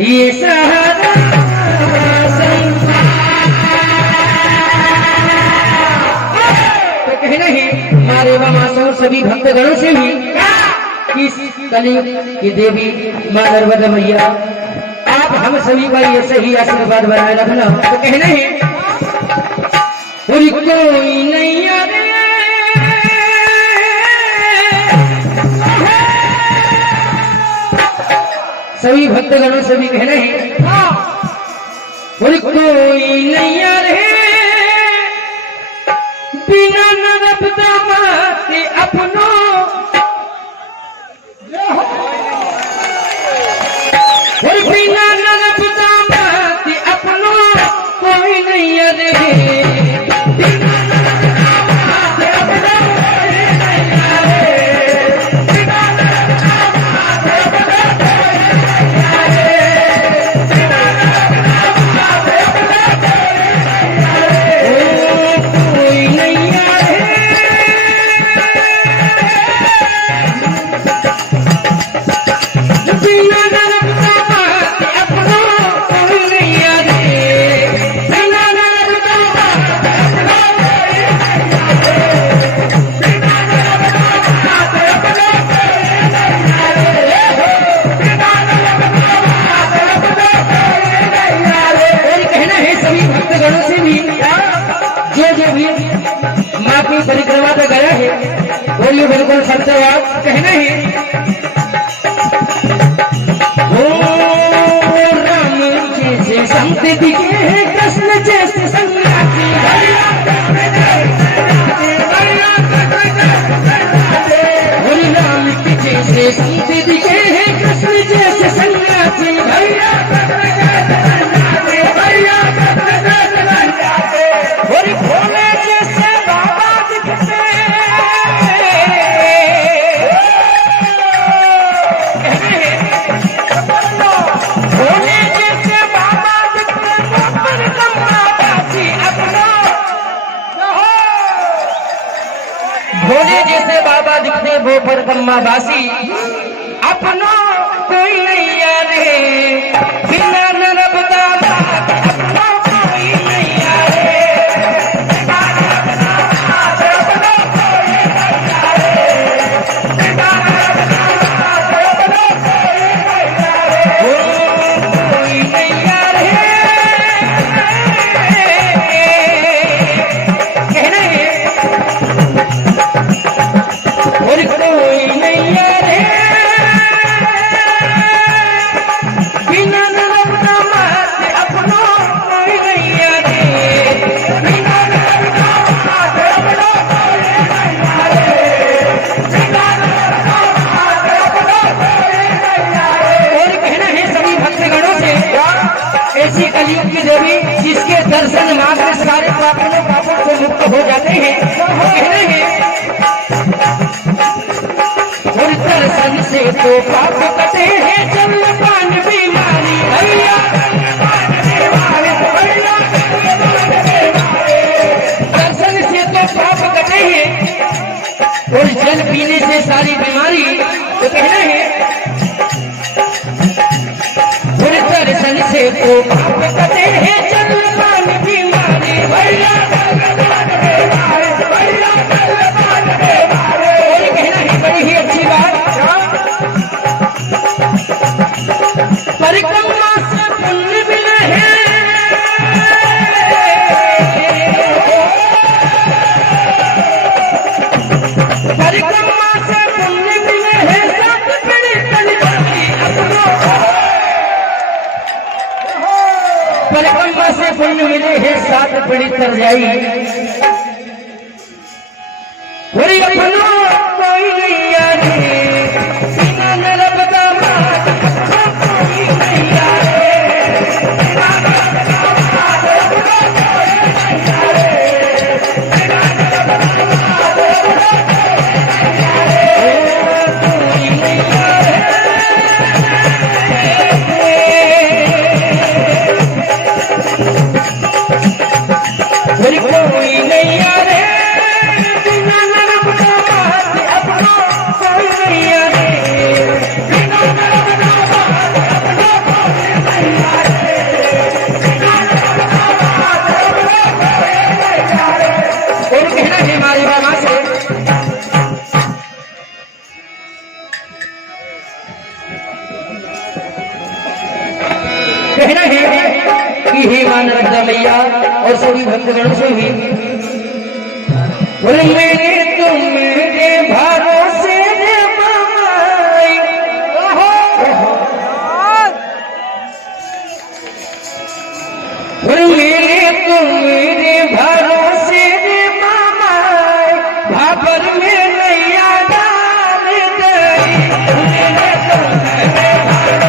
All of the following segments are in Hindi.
ये सहारा तो कहे नहीं हमारे मासूम सभी भक्तगणों से भी इस कली की देवी मां नर्मदा मैया आप हम सभी पर ये सही आशीर्वाद बनाए रखना। तो कहे नहीं कोई नहीं सभी भक्तगणों से भी कहना है कोई नहीं रहे बिना नरब दामाते अपनों बिना नरब दामाते अपनों कोई नहीं रहे परिक्रमा पे गया है बोलिए बिल्कुल सत्यवाद कहना है ओ राम जैसे संत दिखे हैं कृष्ण जैसे सन्यासी बोली राम जैसे संत दिखे हैं कृष्ण जैसे सन्यासी भोले जैसे भोले जैसे बाबा दिखते वो परिक्रमा वासी अपना कोई नहीं याद है बिना नरब दामात अपना कोई नहीं याद कोई नहीं याद कहना है और कोई नहीं याद बिना नरब दामात अपनों कोई नहीं याद बिना नरब दामात अपनों कोई नहीं याद और कहना है सभी भक्तगणों से ऐसी कलयुग की देवी जिसके दर्शन मात्र सारे पापों से मुक्त हो जाते हैं वो कहना है और दर्शन से तो पाप कटे हैं जलपान बीमारी भैया दर्शन से तो पाप कटे हैं और जल पीने से सारी बीमारी तो कहना है और दर्शन से तो पाप कटे हैं जलपान बीमारी भैया बड़ी ही अच्छी बात परिक्रमा से पुण्य मिले हैं परिक्रमा से पुण्य मिले हैं सात पीढ़ी परिक्रमा से पुण्य मिले हैं सात पीढ़ी तर जाई कोई अपना कोई नहीं याद बिना नरब दामात कोई नहीं याद कोई नहीं याद फिर कोई नहीं रे बिना नरक दामाद अपना कोई नहीं रे बिना नरक दामाद अपना कोई नहीं रे बिना नरक दामाद अपना कोई नहीं रे। और कहना है हमारी मामा से कहना है कि हे मां नर्मदा मैया और सभी भक्तगणों से भी बोले मैंने तुम मेरे भरोसे ने माई बोले मैंने तुम मेरे भरोसे ने माई भाबर में नैया डाल गई मैंने तुम मेरे भरोसे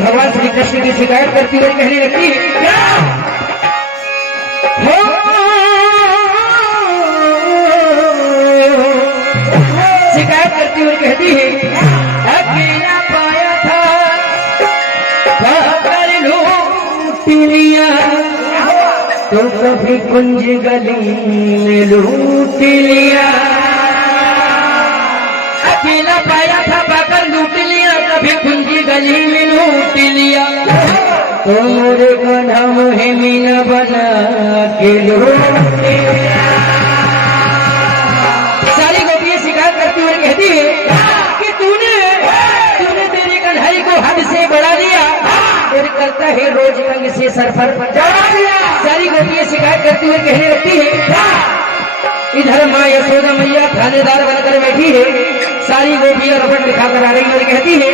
भगवान श्री कृष्ण की शिकायत करती हुई कहने लगती है शिकायत करती हुई कहती है अकेला पाया था कर लूट लिया तो कभी कुंज गली में लूट लिया अकेला पाया था पाकर लूट लिया कभी कुंजी गली में लूट लिया तो मोरे का नाम है मीना बना के लूट लिया। सारी गोपियां शिकायत करती हुई कहती है कि तूने तेरे कन्हई को हद से बढ़ा दिया और करता है रोज रंग से सर पर चढ़ा दिया। सारी गोपियां शिकायत करती हुई कहने लगती है इधर माँ यशोदा मैया थानेदार बनकर बैठी है सारी गोपियां रबड़ दिखाकर आ रही और कहती है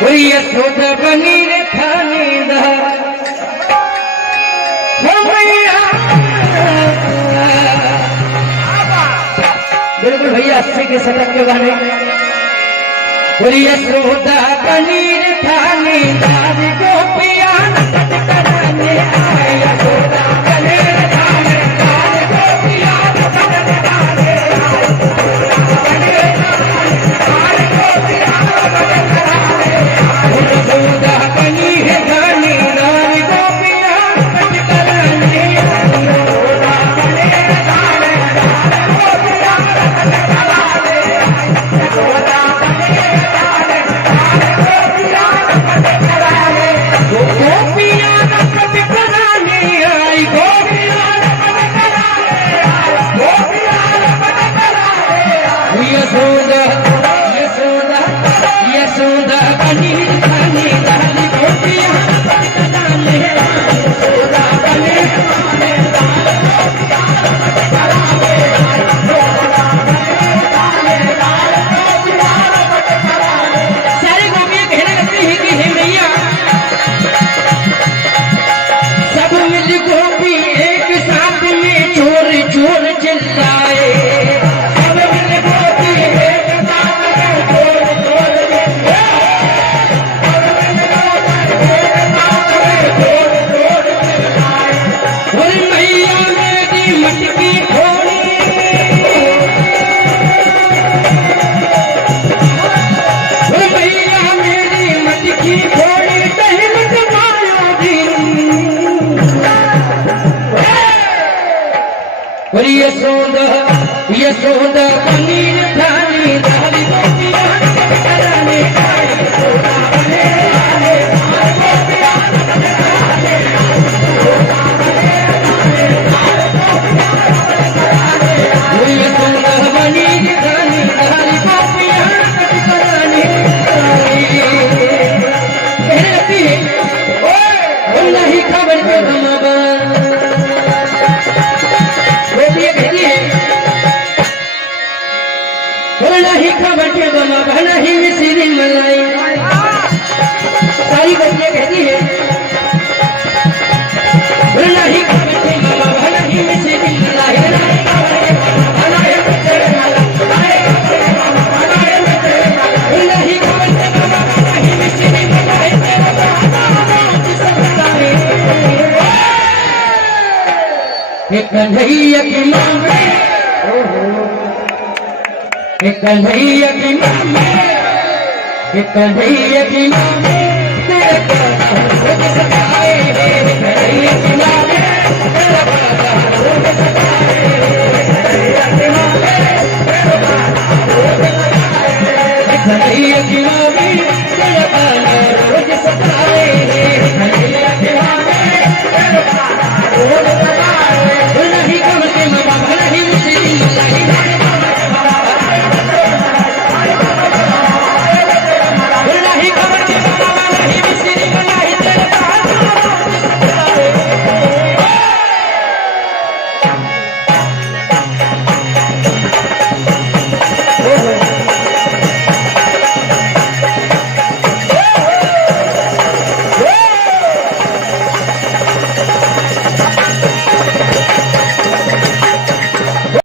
यशोदा बनी रे थानेदार बिल्कुल भैया 80 के शतक के गाने यशोदा बनी रे थानेदार गोपियां नाटक कराने आए यशोदा बनी रे थानेदार गोपियां नाटक कराने यशोदा बनी है थानेदार गोपियां नाटक कराने यशोदा बनी है थानेदार गोपियां नाटक कराने यशोदा बनी है थानेदार गोपियां नाटक कराने और यशोदा पनीर थाली दाली गोपिया कराने यशोदा पनीर थाली दाली गोपिया कराने कहने लगती है नहीं खबर के गमा नहीं खबर के गमा बहना ही मिश्री मलाई सारी बच्चियां कहती है नहीं खबर के गमा बहना ही मिश्री मलाई नहीं खबर के गमा बहना ही मिश्री मलाई नहीं खबर के गमा बहना ही मिश्री मलाई कन्हैया की मां कन्हैया की मां कन्हैया की मां तेरे रोज सताए कन्हैया की मां तेरा रोज सताए कन्हैया की मां कन्हैया की मां तेरा रोज सताए कन्हैया की मां रोज